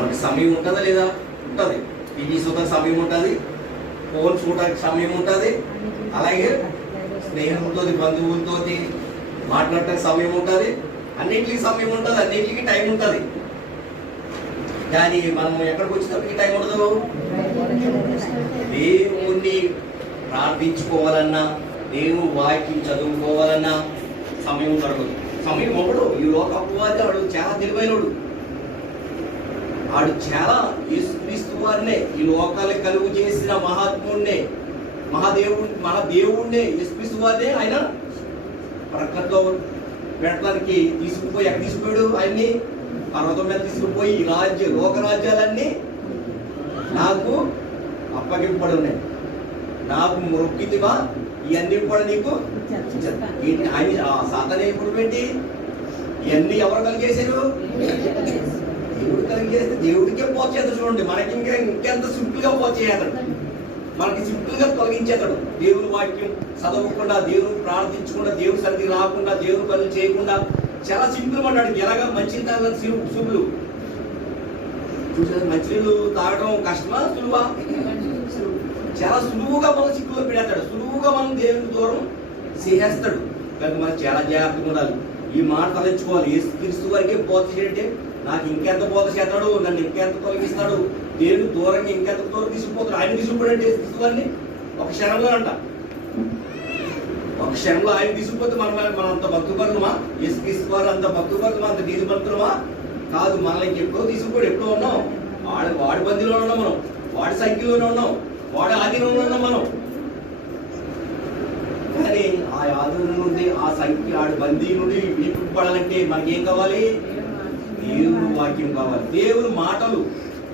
మనకి సమయం ఉంటుందా లేదా? ఉంటుంది. టీవీ చూడడానికి సమయం ఉంటుంది, ఫోన్ చూడడానికి సమయం ఉంటుంది, అలాగే స్నేహితులతో బంధువులతో మాట్లాడటానికి సమయం ఉంటుంది, అన్నింటికి సమయం ఉంటుంది, అన్నింటికి టైం ఉంటుంది. కానీ మనం ఎక్కడికి వచ్చినప్పటికీ టైం ఉండదు. దేవుణ్ణి ప్రార్థించుకోవాలన్నా, దేవుని వాక్యం చదువుకోవాలన్నా సమయం దొరకదు. సమయం ఒకడు ఈ లోక అపవాది వాడు చాలా తెలివైనడు. వాడు చాలా యేసుక్రీస్తు వారినే, ఈ లోకాలకు కలుగు చేసిన మహాత్ముడినే, మన దేవుణ్ణే, యేసుక్రీస్తు వారినే ఆయన ప్రక్కతో పెట్టడానికి తీసుకుపోయి, ఎక్కడ తీసుకుపోయాడు? ఆయన్ని పర్వతం మీద తీసుకుపోయి ఈ లోక రాజ్యాలన్నీ నాకు అప్పగింపబడి ఉన్నాయి, నాకు మొక్కితివా, ఇవన్నీ కూడా నీకు ఆయన సాతాను ఎప్పుడు పెట్టి ఇవన్నీ ఎవరు కలిగేశారు? దేవుడు కలిగేస్తే దేవుడికే పోచేస్తాడు. చూడండి, మనకి ఇంకెంత సింపుల్ గా పోచేస్తాడు, మనకి సింపుల్ గా తొలగించేస్తాడు. దేవుని వాక్యం చదవకుండా, దేవుని ప్రార్థించకుండా, దేవుని సన్నిధికి రాకుండా, దేవుని పనులు చేయకుండా చాలా సింపుల్ అన్నాడు. ఎలాగా మంచి తాగడం సులువు. చూసారు, మంచినీళ్ళు తాగడం కష్టమా సులువా? చాలా సులువుగా మనం చిక్కులో పెడతాడు, సులువుగా మనం దేవుని దూరం చేసేస్తాడు. కనుక మనం చాలా జాగ్రత్తగా ఉండాలి. ఈ మాట తలంచుకోవాలి. యేసుక్రీస్తు వారికే బోధ చేయంటే నాకు ఇంకెంత బోధ చేస్తాడు, నన్ను ఇంకెంత తొలగిస్తాడు, దేవుని దూరంగా ఇంకెంత దూరం తీసుకుపోతాడు. ఆయన తీసుకుపోయాడు యేసుక్రీస్తు వారిని ఒక క్షణంలో అంట, ఒక క్షణంలో ఆయన తీసుకుపోతే మనం అంత భక్తుపరులమా? యేసుక్రీస్తు వారు అంత భక్తుపరులమా, అంత నీతి భక్తులమా? కాదు. మనల్ని ఎప్పుడో తీసుకుపోయాడు. ఎప్పుడో ఉన్నాం, వాడి బందిలో ఉన్నాం, మనం వాడి సంఖ్యలోనే ఉన్నాం, వాడి ఆధీనంలో ఉన్నాం మనం. కానీ ఆ ఆధీనం నుండి, ఆ సంఖ్య, ఆడి బందీ నుండి విడిపింపబడాలంటే మనకి ఏం కావాలి? దేవుని వాక్యం కావాలి. దేవుని మాటలు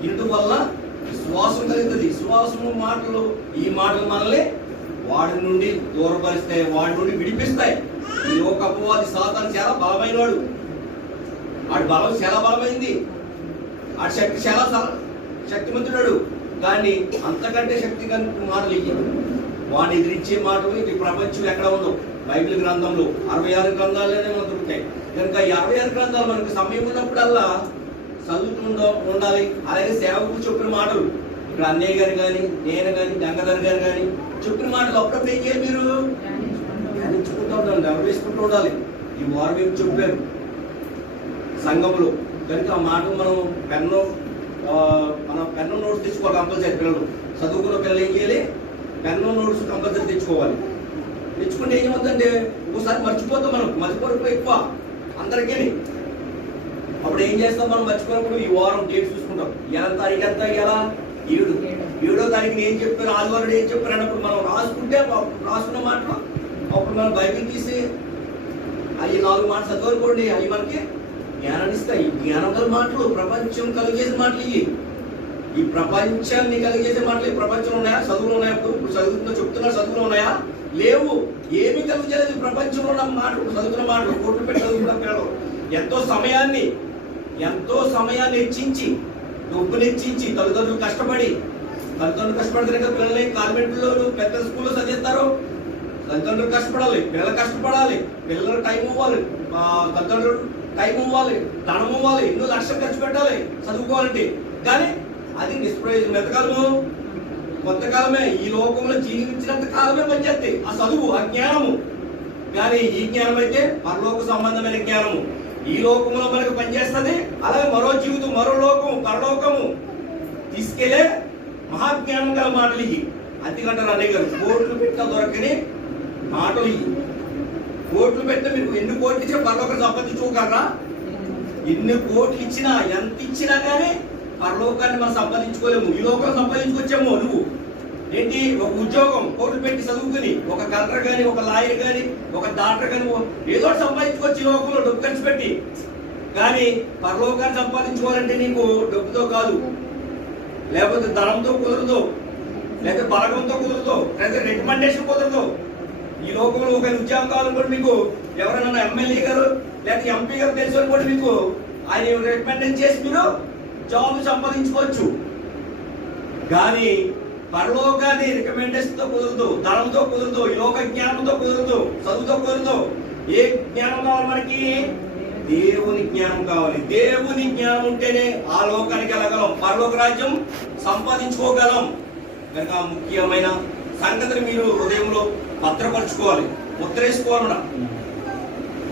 వినడం వల్ల విశ్వాసం కలుగుతుంది. విశ్వాసము మాటలు, ఈ మాటలు మనల్ని వాడి నుండి దూరపరిస్తాయి, వాడి నుండి విడిపిస్తాయి. ఈ ఒక అపవాది సాతాను చాలా బలమైన వాడు. ఆడి బలం చాలా బలమైంది, ఆడి శక్తి చాలా శక్తిమంతుడు. కానీ అంతకంటే శక్తివంత మాటలు ఇవి, వాడిని ఎదిరించే మాటలు ఈ ప్రపంచం ఎక్కడ ఉండవు. బైబిల్ గ్రంథంలో 66 గ్రంథాలనే మనకు దొరుకుతాయి. కనుక ఈ 66 గ్రంథాలు మనకు సమయం ఉన్నప్పుడల్లా చదువుతూ ఉండాలి. అలాగే సేవకులు చెప్పిన మాటలు, ఇక్కడ అన్నయ్య గారు కానీ, నేను కానీ, గంగాధర్ గారు కానీ చెప్పిన మాటలు అప్పుడప్పుడు ఏం చేయాలి? మీరు ధ్యానించుకుంటూ ఉండాలి, గమనించుకుంటూ ఉండాలి. ఈ వారం ఏం చెప్పారు సంఘంలో. కనుక ఆ మాటలు మనం పెన్ను నోట్స్ తెచ్చుకోవాలి కంపల్సరీ. పిల్లలు చదువుకున్న పిల్లలు ఏం చేయాలి? పెన్ను నోట్స్ కంపల్సరీ తెచ్చుకోవాలి. తెచ్చుకుంటే ఏమవుతుందంటే ఒకసారి మర్చిపోతాం, మనం మర్చిపోవడం ఎక్కువ అందరికీ. అప్పుడు ఏం చేస్తాం? మనం మర్చిపోయినప్పుడు ఈ వారం డేట్ చూసుకుంటాం. ఎలా తారీఖు ఎంత? ఎలా 7వ తారీఖుని ఏం చెప్పారు, ఆదివారం ఏం చెప్పారు అన్నప్పుడు మనం రాసుకుంటే, రాసుకున్న మాటలు అప్పుడు మనం బైబిల్ తీసి అవి 4 మాటలు చదువుకోండి, అవి మనకి జ్ఞానాన్ని ఇస్తాయి. జ్ఞానం గల మాటలు, ప్రపంచం కలిగేసే మాటలు ఇవి. ఈ ప్రపంచాన్ని కలిగేసే మాటలు ఈ ప్రపంచంలో ఉన్నాయా? చదువులు ఉన్నాయా? ఇప్పుడు చెప్తున్నా చదువులు ఉన్నాయా? లేవు. ఏమి కలుగలేదు ఈ ప్రపంచంలో ఉన్న మాటలు, చదువుకున్న మాటలు, కోట్లు పెట్టి చదువుకున్న పిల్లలు ఎంతో సమయాన్ని హెచ్చించి, డబ్బులు హెచ్చించి, తల్లిదండ్రులు కష్టపడితే కదా పిల్లల్ని కాన్వెంట్లో, పెద్ద స్కూల్లో చదివిస్తారు. తల్లిదండ్రులు కష్టపడాలి, పిల్లలు కష్టపడాలి, పిల్లలు టైం ఇవ్వాలి, తల్లిదండ్రులు టైం ఇవ్వాలి, ధనం ఇవ్వాలి, ఎన్నో లక్షలు ఖర్చు పెట్టాలి చదువుకోవాలంటే. కానీ అది నిష్ప్రయోజనం. ఎంతకాలము? కొంతకాలమే. ఈ లోకంలో జీవించినంత కాలమే పనిచేస్తాయి ఆ చదువు, ఆ జ్ఞానము. కానీ ఈ జ్ఞానం అయితే పరలోక సంబంధమైన జ్ఞానము. ఈ లోకంలో మనకు పనిచేస్తుంది. అలాగే మరో జీవితం, మరో లోకము, పరలోకము తీసుకెళ్లే మహాజ్ఞానం గల మాటలు ఇవి. అందుకంటారు అన్నయ్య గారు, కోట్లు పెట్టిన దొరకని మాటలు ఇవి. కోట్లు పెట్టిన మీరు ఎన్ని కోట్లు ఇచ్చినా పరలోకం సంపాదించుకోగలరా? ఎన్ని కోట్లు ఇచ్చినా, ఎంత ఇచ్చినా కానీ పరలోకాన్ని మనం సంపాదించుకోలేము. ఈ లోకం సంపాదించుకొచ్చాము. నువ్వు ఏంటి? ఒక ఉద్యోగం కోట్లు పెట్టి చదువుకుని, ఒక కలెక్టర్ కానీ, ఒక లాయర్ కానీ, ఒక డాక్టర్ కానీ ఏదో సంపాదించుకోవచ్చు ఈ లోకంలో డబ్బు ఖర్చు పెట్టి. కానీ పరలోకాన్ని సంపాదించుకోవాలంటే నీకు డబ్బుతో కాదు, లేకపోతే ధనంతో కుదరదు, లేకపోతే బలగంతో కుదరదు, లేకపోతే రికమెండేషన్ కుదరదు. ఈ లోకంలో ఒక ఉద్యోగం కావాలనుకోండి, మీకు ఎవరైనా ఎమ్మెల్యే గారు లేకపోతే ఎంపీ గారు తెలుసు అనుకోండి, మీకు ఆయన రికమెండేషన్ చేసి మీరు జాబ్ సంపాదించుకోవచ్చు. కానీ పరలోకాన్ని రికమెండేషన్తో కుదరదు, ధనంతో కుదరదు, ఈ లోక జ్ఞానంతో కుదరదు, చదువుతో కుదరదు. ఏ జ్ఞానం కావాలి మనకి? దేవుని జ్ఞానం కావాలి. దేవుని జ్ఞానం ఉంటేనే ఆ లోకానికి వెళ్ళగలం, పరలోక రాజ్యం సంపాదించుకోగలం. కనుక ముఖ్యమైన సంగతిని మీరు హృదయంలో భద్రపరచుకోవాలి, ముద్రేసుకోవాలన్నా.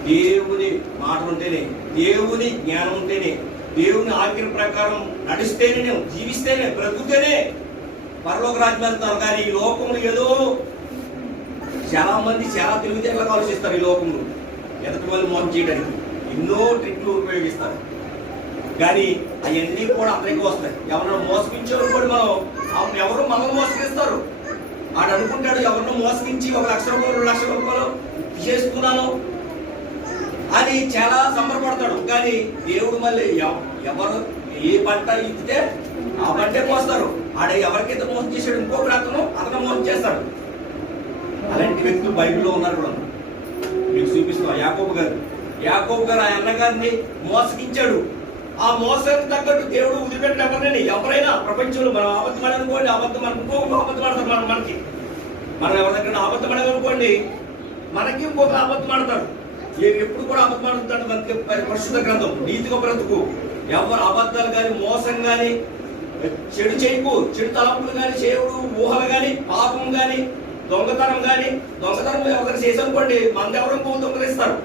దేవుని మాట ఉంటేనే, దేవుని జ్ఞానం ఉంటేనే, దేవుని ఆజ్ఞల ప్రకారం నడిస్తేనే, జీవిస్తేనే, బ్రతుకుతేనే పరలోక రాజ్యం వెళ్తారు. కానీ ఈ లోకంలో ఏదో చాలా మంది చాలా తెలివితేటలకు ఆలోచిస్తారు. ఈ లోకంలో ఎదుటి వాళ్ళు మోసం చేయడానికి ఎన్నో ట్రిక్లు ఉపయోగిస్తారు. కానీ అవన్నీ కూడా అతనికి వస్తాయి. ఎవరైనా మోసగించారు కూడా మనం ఎవరు మనల్ని మోసగిస్తారు. వాడు అనుకుంటాడు ఎవరినో మోసగించి 1 లక్ష రూపాయలు 2 లక్షల రూపాయలు చేసుకున్నాను అని చాలా సంబరపడతాడు. కానీ దేవుడు మళ్ళీ ఎవరు ఏ పంట ఇస్తే ఆ పంటే మోస్తారు. ఆడ ఎవరికైతే మోసం చేశాడు ఇంకొక అతను మోసం చేస్తాడు. అలాంటి వ్యక్తులు బైబిల్లో ఉన్నారు కూడా. మీకు చూపిస్తున్నా. యాకోబు గారు ఆ అన్నగారిని మోసగించాడు. ఆ మోసానికి తగ్గట్టు దేవుడు వదిలిపెట్టిన ఎవరైనా ప్రపంచంలో మనం అబద్ధం అనుకోండి, అబద్ధం ఆడతారు. మనం ఎవరి దగ్గర అబద్ధం అనుకోండి, మనకి ఇంకొక అబద్ధం ఆడతాడు. ఎప్పుడు కూడా అబద్ధం ఆడుతాడు. మనకి పరిశుద్ధ గ్రంథం నీతిగా బ్రతుకు, ఎవరు అబద్ధాలు కానీ, మోసం కానీ, చెడు చేయకు, చెడు తలంపులు కానీ, చెడు ఊహలు కానీ, పాపం కానీ, దొంగతనం ఎవరైనా చేసనుకోండి, మన ఎవరో దొంగలిస్తారు.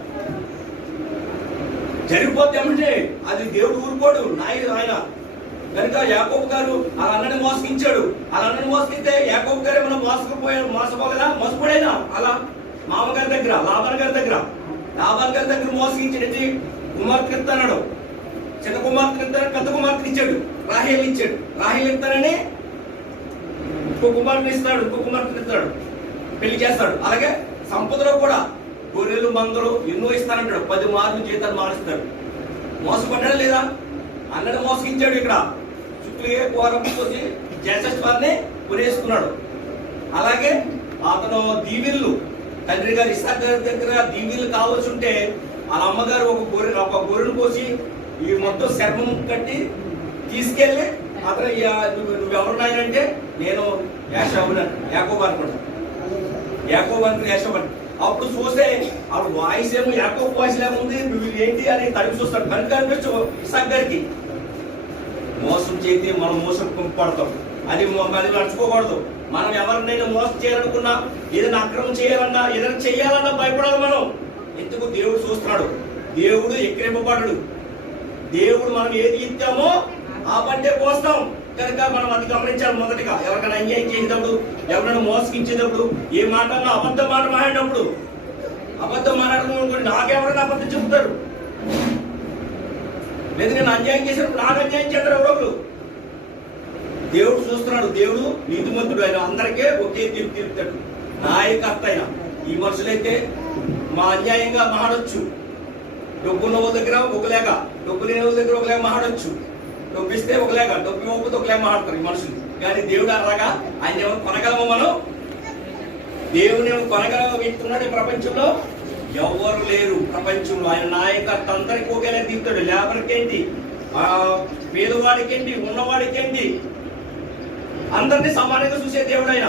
జరిగిపోతే ఏమంటే అది దేవుడు ఊరుకోడు, ఆయన. కనుక యాకోబు గారు ఆ అన్నని మోసగించాడు. ఆ అన్నని మోసగిస్తే యాకోబు గారు ఏమైనా మోసపోయినా అలా మామగారి దగ్గర లాబాన్ గారి దగ్గర మోసగించి కుమార్తె ఇస్తాడు. చిన్న కుమార్తె ఇస్తాడు, పెద్ద కుమార్తె ఇచ్చాడు, రాహేల్ ఇస్తానని ఇంకో కుమార్తె ఇస్తాడు, పెళ్లి చేస్తాడు. అలాగే సంపదలో కూడా గొర్రెలు మందలు ఎన్నో ఇస్తానంటాడు. 10 మార్లు జీతాలు మారుస్తాడు. మోసపడ్డాడు లేదా? అన్నని మోసగించాడు. ఇక్కడ చుట్టూ కూరం పోసి జేసస్వాన్ని కొనేసుకున్నాడు. అలాగే అతను దీవెళ్ళు తండ్రి గారు ఇస్సాకు గారి దగ్గర దీవెళ్ళు కావాల్సి ఉంటే వాళ్ళ అమ్మగారు ఒక గొర్రెను కోసి ఈ మొత్తం శర్మం కట్టి తీసుకెళ్ళి అతను నువ్వెవరున్నాయంటే నేను యాకోబు అనుకుంటా. అప్పుడు చూస్తే అప్పుడు వాయిస్ ఏమో యాకోబు వాయిస్ ఏముంది, నువ్వు ఏంటి అని తడిపి చూస్తాడు. కనుక అనిపించు ఇస్సాకు గారికి మోసం చేస్తే మనం మోసం పడతాం. అది నడుచుకోకూడదు. మనం ఎవరినైనా మోసం చేయాలనుకున్నా, ఏదైనా అక్రమం చేయాలన్నా, ఏదైనా చెయ్యాలన్నా భయపడాలి మనం. ఎందుకు? దేవుడు చూస్తున్నాడు. దేవుడు ఎక్కిరింపబడడు. దేవుడు మనం ఏది ఇస్తామో ఆ పంటే కోస్తాం. కనుక మనం అది గమనించాలి. మొదటిగా ఎవరికైనా అన్యాయం చేసేటప్పుడు, ఎవరైనా మోసగించేటప్పుడు, ఏ మాట అబద్ధం మాట మాట్లాడినప్పుడు, అబద్ధం మాట్లాడుతున్నప్పుడు నాకెవరైనా అబద్ధం చెబుతారు, లేదు నేను అన్యాయం చేసినప్పుడు నాకు అన్యాయం చేస్తారు ఎవరొకరు. దేవుడు చూస్తున్నాడు. దేవుడు నీతిమంతుడు. ఆయన అందరికీ ఒకే తీర్పు తీరుతాడు. నాయకర్త అయినా ఈ మనుషులైతే మా అన్యాయంగా మాడొచ్చు. డబ్బున్న వాళ్ళ దగ్గర ఒకలేక, డబ్బు లేని వాళ్ళ దగ్గర ఒకలేక మాడొచ్చు. డబ్బు ఇస్తే ఒకలేక, డబ్బు ఇవ్వకపోతే ఒకలేక మాడతారు ఈ మనుషులు. కానీ దేవుడు అలాగా ఆయన ఏమైనా కొనగలమో మనం? దేవుని ఏమైనా కొనగల వ్యక్తి ఉన్నాడు ఈ ప్రపంచంలో? ఎవరు లేరు ప్రపంచంలో. ఆయన నాయకత్వ అందరికీ ఒకేలా తీరుతాడు. లేబర్కి ఏంటి, పేదవాడికేంటి, ఉన్నవాడికేంటి, అందరినీ సమానంగా చూసే దేవుడు ఆయన.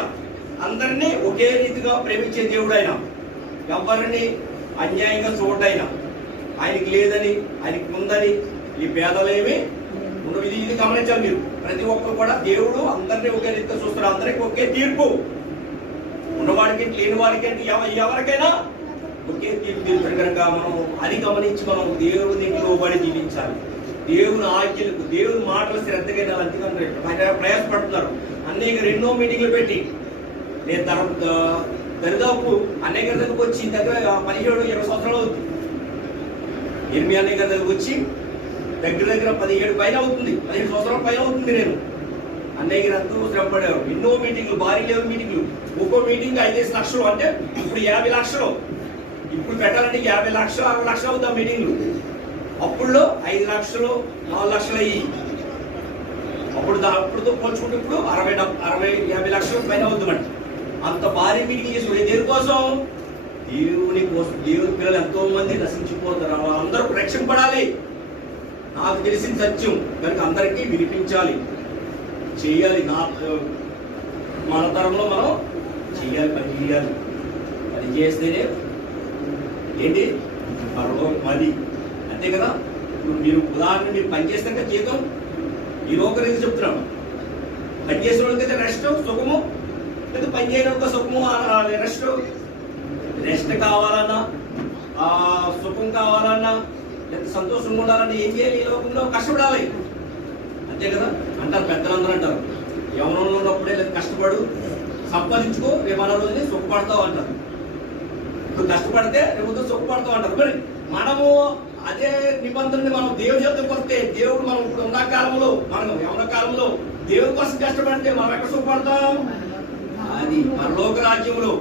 అందరినీ ఒకే రీతిగా ప్రేమించే దేవుడు ఆయన. ఎవరిని అన్యాయంగా చూడైనా, ఆయనకి లేదని, ఆయనకి ఉందని ఈ భేదాలేమి ఉండవు. ఇది గమనించాలి మీరు. ప్రతి ఒక్కరు కూడా దేవుడు అందరినీ ఒకే రీతిగా చూస్తాడు. అందరికీ ఒకే తీర్పు. ఉన్నవాడికేంటి, లేని వాడికేంటి, ఎవరికైనా ఒకే తీర్పు తీర్చాడు. కనుక మనం అది గమనించి మనం దేవుని లోబడి జీవించాలి. దేవుని ఆజ్ఞలకు, దేవుని మాటలు శ్రద్ధగా అంతకంటే ప్రయాసపడుతున్నారు. అనేక ఎన్నో మీటింగ్లు పెట్టి నేను దరిదాపు అన్నయ్య గారి దగ్గరకు వచ్చి దగ్గర 17-20 సంవత్సరాలు అవుతుంది. ఎనిమిది అన్నయ్య గారి దగ్గరకు వచ్చి దగ్గర 17 పైన అవుతుంది, 15 సంవత్సరాల పైన అవుతుంది. నేను అన్నయ్య గారు ఎంతో శ్రమపడేవారు. ఎన్నో మీటింగ్లు, భారీ లెవెల్ మీటింగ్లు. ఒక్కో మీటింగ్ 5-6 లక్షలు. అంటే ఇప్పుడు 50 లక్షలు. ఇప్పుడు పెట్టాలంటే 50 లక్షలు 60 లక్షలు అవుతాయి మీటింగ్లు. అప్పుడులో 5 లక్షలు 4 లక్షలు అయ్యి, అప్పుడుతో పోల్చుకుంటే ఇప్పుడు 60-50 లక్షల పైన అవుతుందండి. అంత భారీ మీటింగ్ చేసి దేనికోసం? దేవుని కోసం. దేవుని పిల్లలు ఎంతో మంది నశించిపోతారు. అందరూ రక్షింపడాలి. నాకు తెలిసిన సత్యం కనుక అందరికీ వినిపించాలి, చేయాలి. మన తరంలో మనం చేయాలి, పని చేయాలి. అది చేస్తేనే ఏంటి పరలోకం. అది అంతే కదా. ఇప్పుడు మీరు ఉదాహరణ మీరు పని చేస్తాక జీతం ఈ లోకరీతి చెప్తున్నాను. పని చేసిన వాళ్ళకైతే రెస్ట్ సుఖము, లేదా పని చేయడం సుఖము రెస్ట్. రెస్ట్ కావాలన్నా సుఖం కావాలన్నా లేదా సంతోషంగా ఉండాలన్నా ఏం చేయాలి? ఈ లోకంలో కష్టపడాలి, అంతే కదా. అంటారు పెద్దలందరూ అంటారు, యవ్వనంలో ఉన్నప్పుడే లేదు కష్టపడు సంపాదించుకో, రేపు అన్న రోజుని సుఖపడతావు అంటారు. ఇప్పుడు కష్టపడితే రేపు సుఖపడతావు అంటారు. మరి మనము అదే నిబంధనని మనం దేవుడి చేతికి వస్తే, దేవుడు మనం ఇప్పుడు ఉన్న కాలంలో, మనం యవ్వన కాలంలో దేవుడి కోసం కష్టపడితే మనం ఎక్కడ సుఖపడతాం? అది పరలోక రాజ్యంలో.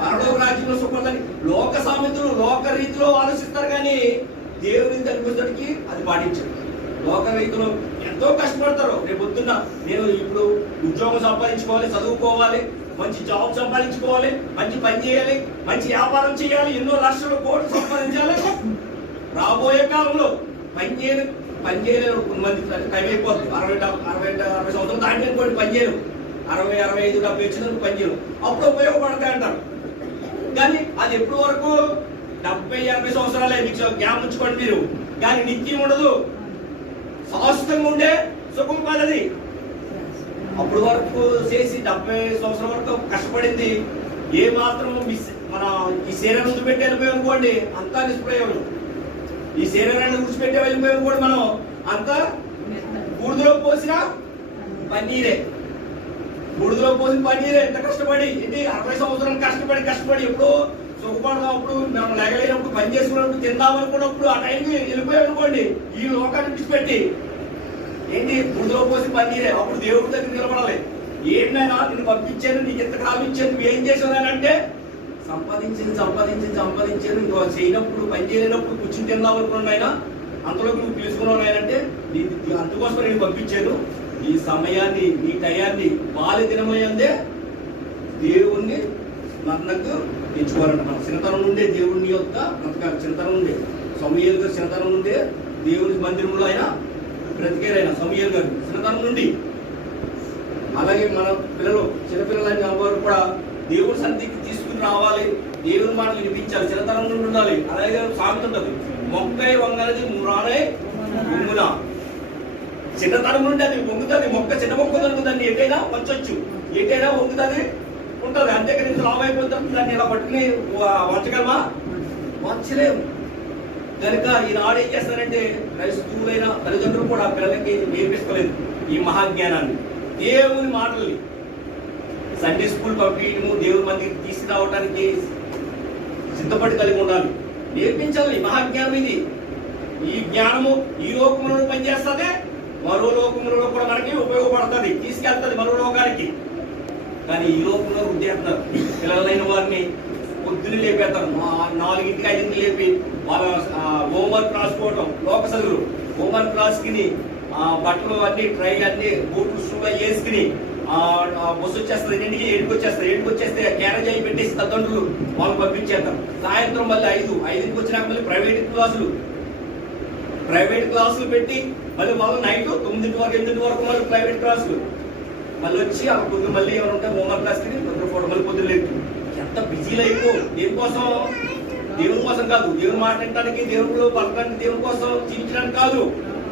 పరలోక రాజ్యంలో సుఖపడతాని లోక సామెతలు లోక రీతిలో ఆలోచిస్తారు, కానీ దేవుని అనిపించడానికి అది పాటించారు. లోక రీతిలో ఎంతో కష్టపడతారు. రేపు పొద్దున్న నేను ఇప్పుడు ఉద్యోగం సంపాదించుకోవాలి, చదువుకోవాలి, మంచి జాబ్ సంపాదించుకోవాలి, మంచి పని చేయాలి, మంచి వ్యాపారం చేయాలి, ఎన్నో లక్షల కోట్లు సంపాదించాలి. రాబోయే కాలంలో పని చేయలేరు కొంతమంది. టైం అయిపోతుంది, 60 సంవత్సరం దాటి అనుకోండి పని చేయరు, 60, 65, 70 వచ్చినందుకు పని చేయరు. అప్పుడు ఉపయోగపడతాయి అంటారు. కానీ అది ఎప్పుడు వరకు? 70, 80 సంవత్సరాలే మీకు గ్యాప్ ఉంచుకోండి మీరు. కానీ నిత్యం ఉండదు, శాశ్వతంగా ఉండే సుఖం కాదది. అప్పుడు వరకు చేసి 70 సంవత్సరం వరకు కష్టపడింది ఏ మాత్రం మన ఈ శరీరం ముందు పెట్టి వెళ్ళిపోయాం అనుకోండి, అంతా నిష్ప్రయోజనం. ఈ శరీరాన్ని విడిచిపెట్టే వెళ్ళిపోయాం కూడా మనం అంతా బూడిదలో పోసిన పన్నీరే. బూడిదలో పోసిన పన్నీరే. ఎంత కష్టపడి ఏంటి 60 సంవత్సరం కష్టపడి ఎప్పుడో సుఖపడదాం, అప్పుడు మనం లేగలేనప్పుడు పని చేసుకున్నప్పుడు తిందాం అనుకున్నప్పుడు ఆ టైంకి వెళ్ళిపోయాం అనుకోండి, ఈ లోకాన్ని విడిచిపెట్టి ఏంటి బూడిదలో పోసి పన్నీరే. అప్పుడు దేవుడి దగ్గర నిలబడాలి. ఏంటైనా నేను పంపించాను, నీకు ఎంత కాలం ఇచ్చాను, నువ్వు ఏం చేసావు అంటే సంపాదించాను ఇంకా చేయనప్పుడు పని చేయలేనప్పుడు కూర్చుని తిందాం అనుకున్నాను ఆయన, అంతలోకి నువ్వు పిలుచుకున్నావు ఆయన అంటే అందుకోసం నేను పంపించాను. ఈ సమయాన్ని ఈ టయాన్ని బాల్య దినమయ్యందే దేవుణ్ణి స్మరణకు తెచ్చుకోవాలంట. మన చిన్నతనం నుండే దేవుని యొక్క బ్రతకాలి. చిన్నతనం నుండే సమూయేలు గారు చిన్నతనం నుండే దేవుని మందిరంలో ఆయన బ్రతికేరైన సమూయేలు గారు చిన్నతనం నుండి. అలాగే మన పిల్లలు చిన్నపిల్లలని వారు కూడా దేవుని సన్నిధికి తీసుకుని రావాలి, దేవుని మాటలు వినిపించాలి, చిన్నతనం నుండి ఉండాలి. అలాగే సామెత ఉంటుంది, మొక్కై వంగనది మురానే వంగున. చిన్నతనం నుండి అది వంగుతుంది. మొక్క చిన్న మొక్క దొరుకుతుంది, ఎటైనా వంచొచ్చు, ఎటైనా వంగుతుంది ఉంటుంది. అంతేకాని ఇంత లాభ అయిపోతుంది దాన్ని ఇలా పట్టుకుని వంచగలమా? వంచలేము. కనుక ఈనాడు ఏం చేస్తారంటే క్రైస్తవులైన తల్లిదండ్రులు కూడా పిల్లలకి నేర్పిస్తలేదు ఈ మహాజ్ఞానాన్ని, దేవుని మాటల్ని. సండే స్కూల్ పంపించడము, దేవుని మందికి తీసుకురావడానికి సిద్ధపడి కలిగి ఉండాలి, నేర్పించాలి. మహాజ్ఞానం ఇది. ఈ జ్ఞానము ఈ లోకంలో పనిచేస్తుంది, మరో లోకంలో కూడా మనకి ఉపయోగపడుతుంది, తీసుకెళ్తుంది మరో లోకానికి. కానీ ఈ లోకంలో వృద్ధి చేస్తున్నారు. పిల్లలైన వారిని పొద్దున్న లేపేస్తారు, 4ంటికి 5ంటికి లేపి వాళ్ళ హోంవర్క్ రాసుకోవటం. లోక చదువులు హోంవర్క్ రాసుకుని బట్టలు అన్ని ట్రై అన్ని బూట్లు షూగా వేసుకుని బస్సు వచ్చేస్తారు, 8ంటికి వచ్చేస్తే క్యారేజ్ అయ్యి పెట్టేసి తల్లిదండ్రులు వాళ్ళు పంపించేస్తారు. సాయంత్రం మళ్ళీ 5ంటికి వచ్చినాక మళ్ళీ ప్రైవేట్ క్లాసులు పెట్టి మళ్ళీ వాళ్ళు నైట్ 9 వరకు 8 వరకు మళ్ళీ ప్రైవేట్ క్లాసులు మళ్ళీ వచ్చి ఆ పొద్దున మళ్ళీ ఏమైనా ఉంటే హోంవర్క్ క్లాస్కి పొద్దున మళ్ళీ పొద్దున లేదు. ఎంత బిజీలో అయిపో. దేనికోసం? దేవుని కోసం కాదు, దేవుని మాట వినడానికి, దేవుడు పలకడానికి, దేవుని కోసం జీవించడానికి కాదు.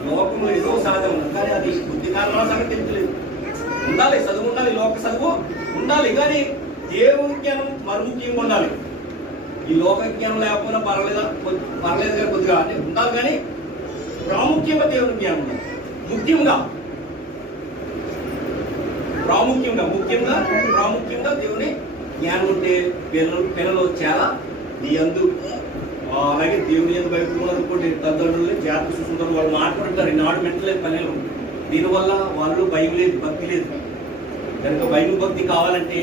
లోకంలో ఏదో సహజం, కానీ అది బుద్ధి కారణాల సంగతి తెలియలేదు. ఉండాలి, చదువు ఉండాలి, లోక చదువు ఉండాలి, కానీ దేవుని జ్ఞానం మరి ముఖ్యంగా ఉండాలి. ఈ లోక జ్ఞానం లేకపోయినా పర్లేదు కానీ కొద్దిగా అంటే ఉండాలి, కానీ ప్రాముఖ్యంగా దేవుని జ్ఞానం ఉండాలి. ప్రాముఖ్యంగా దేవుని జ్ఞానం ఉంటే పిల్లలు చాలా నీ అందు అలాగే దేవుని ఎందుకు భయపడుతున్నారు అనుకోండి. తల్లిదండ్రులు జాగ్రత్త చూసుకుంటారు, వాళ్ళు మాట్లాడుతారు. ఈనాడు మెంటలేదు పనులు, దీనివల్ల వాళ్ళు భయం లేదు, భక్తి లేదు. కనుక భయం భక్తి కావాలంటే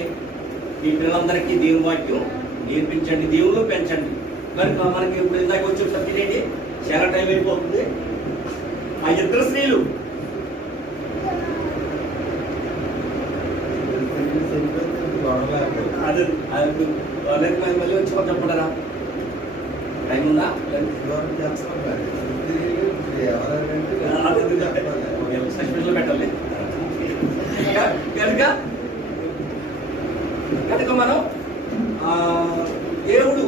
మీ పిల్లలందరికీ దేవుని వాక్యం నేర్పించండి, దేవుళ్ళు పెంచండి. కనుక మనకి ఇప్పుడు ఇందాక వచ్చే సబ్జెక్ట్ ఏంటి? చాలా టైం అయిపోతుంది. ఆ ఇద్దరు స్త్రీలు అది వాళ్ళకి మళ్ళీ వచ్చి చెప్పడరా టైం ఉందా? పెట్టాలి. కనుక మనం దేవుడు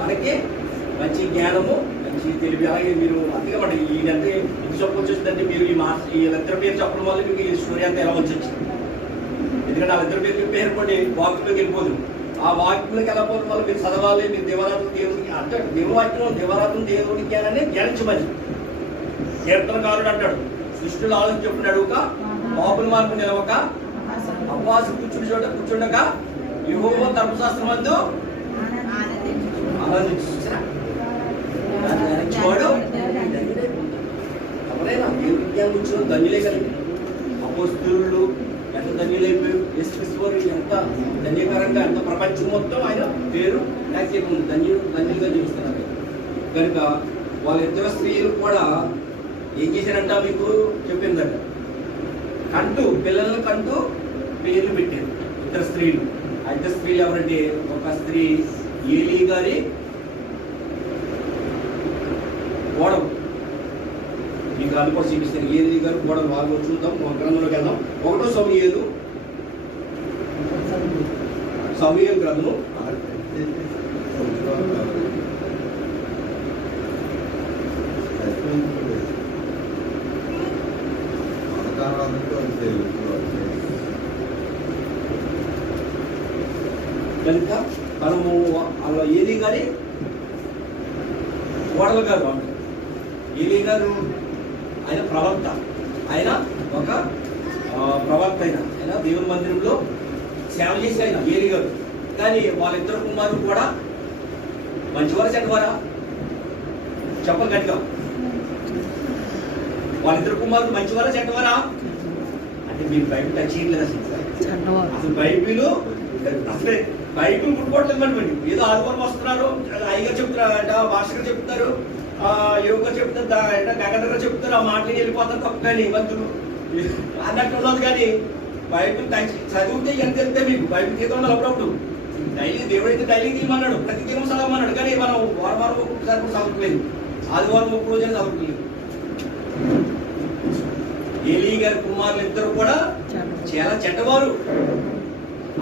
మనకి మీరు అందుకే మాట ఈయనంటే ఇది చెప్పొచ్చు వచ్చిందంటే మీరు వీళ్ళిద్దరి పేరు చెప్పడం వల్ల మీకు ఈ స్టోరీ అంతా ఎలా వచ్చింది. ఎందుకంటే వాళ్ళిద్దరి పేరు చెప్పారు అనుకోండి వాక్యంలోకి వెళ్ళిపోదు. ఆ వాక్యంలోకి వెళ్ళిపోవడం వల్ల మీరు చదవాలి, మీరు దేవరాత్రులు దేవుడికి అంటే దేవరాత్రులు దేవుడికి అని ధ్యానించమని కీర్తనకారుడు అంటాడు. సృష్టిలో ఆలోచన చెప్పుడు అడుగుక పాపుల మార్పు నిలవక అపవాసి కూర్చుండక యెహోవా ధర్మశాస్త్రం అందు ఆనందించువాడు ఎవరైనా దేవుడి విజ్ఞానం కూర్చొని ధన్యులే కలిగి అపోస్తులు ఎంత ధన్యులైపోయారు. యేసుక్రీస్తు వారు ఎంత ధన్యకరంగా ఎంత ప్రపంచం మొత్తం ఆయన పేరు యాక్టివ్ ధన్యులుగా జీవిస్తున్నారు. కనుక వాళ్ళిద్దరు స్త్రీలు కూడా ఏం చేశారంట మీకు చెప్పిందంట, పిల్లలను కంటూ పేర్లు పెట్టారు. ఇద్దరు స్త్రీలు. ఆ ఇద్దరు స్త్రీలు ఎవరంటే ఒక స్త్రీ ఏలీ గారి కోడలు. మీకు అది కూడా చూపిస్తారు. ఏలీ గారు కోడలు వాళ్ళు చూద్దాం. ఒక గ్రంథంలోకి వెళ్దాం. 1 సమూయేలు గ్రంథము 11 కనుక మనము అలా ఏలీ గారి కోడలు గారు అంటారు. ఏలీ గారు ఆయన ప్రవక్త. ఆయన ఒక ప్రవక్త. ఆయన దేవుని మందిరంలో సేవ చేసి ఆయన ఏలీ గారు. కానీ వాళ్ళిద్దరు కుమారులు కూడా మంచివారా చెడ్డవారా చెప్పండి గట్టిగా. వాళ్ళిద్దరు కుమారులు మంచివారా చెడ్డవారా అంటే మీరు బైబిల్ టచ్ చేయలేదు. అసలు బైబిల్ గుర్తుకోవట్లేదు అనుకోండి. ఏదో ఆదివారం వస్తున్నారు, అయ్యగారు చెప్తున్నారు, భాషగా చెప్తారు, యోగా చెప్తారు, గగనగా చెప్తారు, ఆ మాటలు వెళ్ళిపోతారు తప్ప. కానీ మంత్రులు అన్నట్టు ఉన్నది. కానీ బైబిల్ చదివితే ఎంత వెళ్తే మీకు బైబిల్ చేత ఉండాలి. అప్పుడప్పుడు డైలీ దేవుడైతే డైలీ తీయమన్నాడు, ప్రతి దినం చదవమన్నాడు. కానీ మనం వారం ఒక్కసారి కూడా చదవట్లేదు, ఆదివారం ఒక్క రోజైనా చదవట్లేదు. ఏలీ గారి కుమారులు ఇద్దరు కూడా చాలా చెడ్డవారు.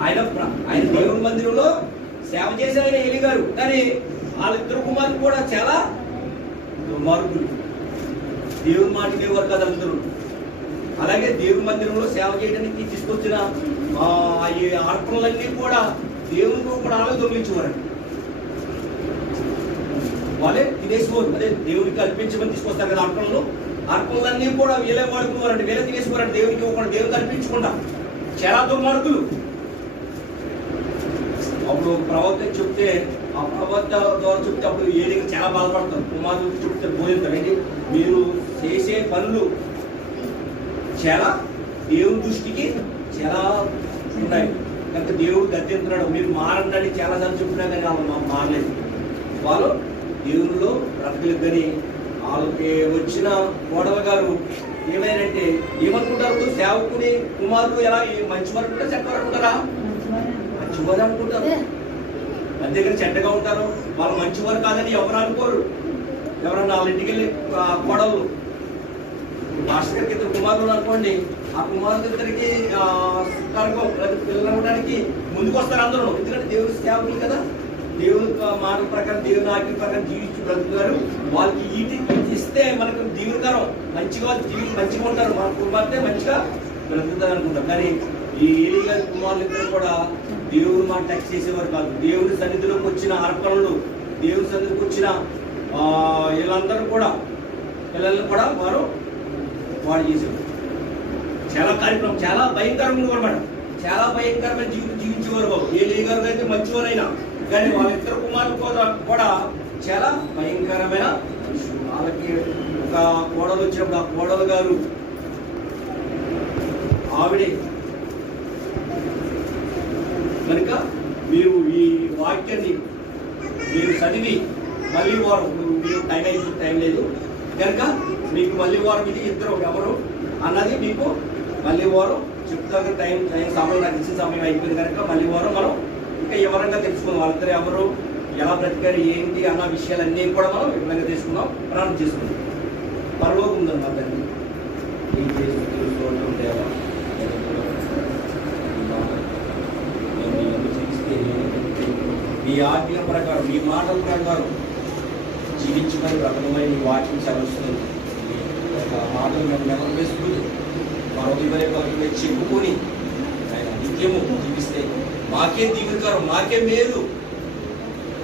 ఆయన దేవుని మందిరంలో సేవ చేసే ఆయన ఏలీ గారు. కానీ వాళ్ళిద్దరు కుమారులు కూడా చాలా దుర్మార్గులు. దేవుని మాట దేవుడు కదా అందరూ. అలాగే దేవుని మందిరంలో సేవ చేయడానికి తీసుకొచ్చిన ఈ అర్పణలన్నీ కూడా దేవునితో కూడా అలాగే దొంగిలించేవారండి. వాళ్ళే తినేసుకోరు. అదే దేవునికి అర్పించమని తీసుకొస్తారు కదా అర్పణలన్నీ కూడా వీళ్ళే వాడుకున్నారండి. వీళ్ళే తినేసుకోరండి. దేవునికి ఇవ్వకుండా దేవునికి అర్పించకుండా చాలా దుర్మార్గులు. అప్పుడు ప్రవక్త చెప్తే ఆ ప్రవక్త ద్వారా చెప్తే అప్పుడు ఏలిగా చాలా బాధపడతారు. కుమారులు చెప్తే బోధిస్తారు. ఏంటి మీరు చేసే పనులు చాలా దేవుని దృష్టికి చాలా ఉన్నాయి. కనుక దేవుడు గద్దెంతున్నాడు, మీరు మారండి చాలా సార్లు చెప్పినా కానీ వాళ్ళు మారలేదు. వాళ్ళు దేవునిలో బ్రతకలేదు. కానీ వాళ్ళకి వచ్చిన కోడలు గారు ఏమైనంటే ఏమనుకుంటారు, సేవకుని కుమారుడు ఎలా మంచివారు ఉంటారు చెడ్డవారు ఉంటారా? మంచివారు అనుకుంటారు. అంతేగాని చెడ్డగా ఉంటారు. వాళ్ళు మంచివారు కాదని ఎవరు అనుకోరు. ఎవరన్నా వాళ్ళ ఇంటికి వెళ్ళి కోడలు మాస్టర్ గారికి ఇద్దరు కుమారులు అనుకోండి, ఆ కుమారులు ఇద్దరికి పిల్లలు అవ్వడానికి ముందుకు వస్తారు అందరూ. ఎందుకంటే దేవుడి సేవకులు కదా, దేవుని మాట ప్రకారం దేవుని ఆజ్ఞ ప్రకారం జీవించి బ్రతుకుతారు. వాళ్ళకి ఈటి ఇస్తే మనకు దీవునికరం మంచిగా మంచిగా ఉంటారు. మన కుమార్తె మంచిగా బ్రతుకుతారు అనుకుంటారు. కానీ ఈ ఏలీ గారి కుమారులు ఇద్దరు కూడా దేవుని మాట టచ్ చేసేవారు కాదు. దేవుని సన్నిధిలోకి వచ్చిన అర్పణలు, దేవుని సన్నిధికి వచ్చిన వీళ్ళందరూ కూడా పిల్లలను కూడా వారు చేసేవారు. చాలా కార్యక్రమం చాలా భయంకరంగా అనమాట. చాలా భయంకరమైన జీవితం జీవించేవారు బాబు. ఏలీ గారు అయితే మంచివారైనా కానీ వాళ్ళిద్దరు కుమారులు కూడా చాలా భయంకరమైన వాళ్ళకి ఒక కోడలు వచ్చినప్పుడు ఆ కోడలు గారు ఆవిడే. కనుక మీరు ఈ వాక్యాన్ని మీరు చదివి మళ్ళీ వారం మీరు టైం లేదు కనుక మీకు మళ్ళీ వారం ఇది ఇద్దరు ఎవరు అన్నది మీకు మళ్ళీ వారం చెప్తారు. టైం సమయం నాకు ఇచ్చిన సమయం అయిపోయింది కనుక మళ్ళీ వారం మనం ఇంకా వివరంగా తెలుసుకుందాం. వాళ్ళిద్దరు ఎవరు, ఎలా బ్రతికారు, ఏంటి అన్న విషయాలన్నీ కూడా మనం వివరంగా తెలుసుకుందాం, ప్రారంభం చేసుకుందాం. పరలోకం ఉందని మా తండ్రి మీ ఆజ్ఞ ప్రకారం మీ మాటల ప్రకారం జీవించమని బ్రతకమని మీ వాక్యం సెలవుస్తుంది. ఒక మాటలు మేము నెమరు వేసుకుని మరొక ఇవరే చెప్పుకొని ఆయన నిత్యము జీవిస్తే మాకే దీవెనకరం, మాకే మేలు.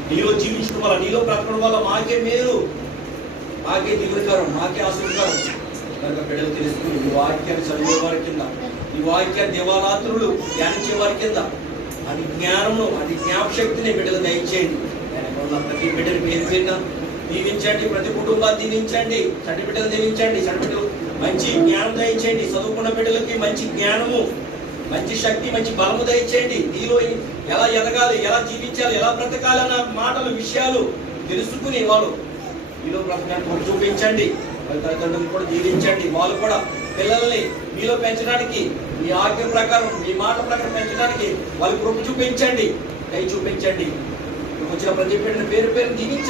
నీలో జీవించడం వల్ల, నీలో బ్రతకడం వల్ల మాకే మేలు, మాకే దీవెనకరం, మాకే ఆశీర్వకరం. కనుక బిడ్డలు తెలుసుకుని ఈ వాక్యాన్ని చదివే వారి కింద, ఈ వాక్యాన్ని దివారాత్రులు ధ్యానించే వారి కింద అది జ్ఞానము, అది జ్ఞాపశక్తిని బిడ్డలు దయచేయండి. ప్రతి బిడ్డని పేరు పేరున దీవించండి, ప్రతి కుటుంబాన్ని దీవించండి, చంటి బిడ్డలు దీవించండి, చంటి బిడ్డలు మంచి జ్ఞానం దయచేయండి. చదువుకున్న బిడ్డలకి మంచి జ్ఞానము, మంచి శక్తి, మంచి బలము దయచేయండి. నీలో ఎలా ఎదగాలి, ఎలా జీవించాలి, ఎలా బ్రతకాలి అన్న మాటలు, విషయాలు తెలుసుకుని వాళ్ళు మీలో బ్రతకాలని చూపించండి. వాళ్ళ తల్లిదండ్రులు కూడా దీవించండి. వాళ్ళు కూడా పిల్లల్ని మీలో పెంచడానికి, మీ ఆజ్ఞ ప్రకారం, మీ మాట ప్రకారం పెంచడానికి వాళ్ళు కృప చూపించండి, దయ చూపించండి. వచ్చిన ప్రతి బిడ్డని పేరు పేరు దీవించాలి.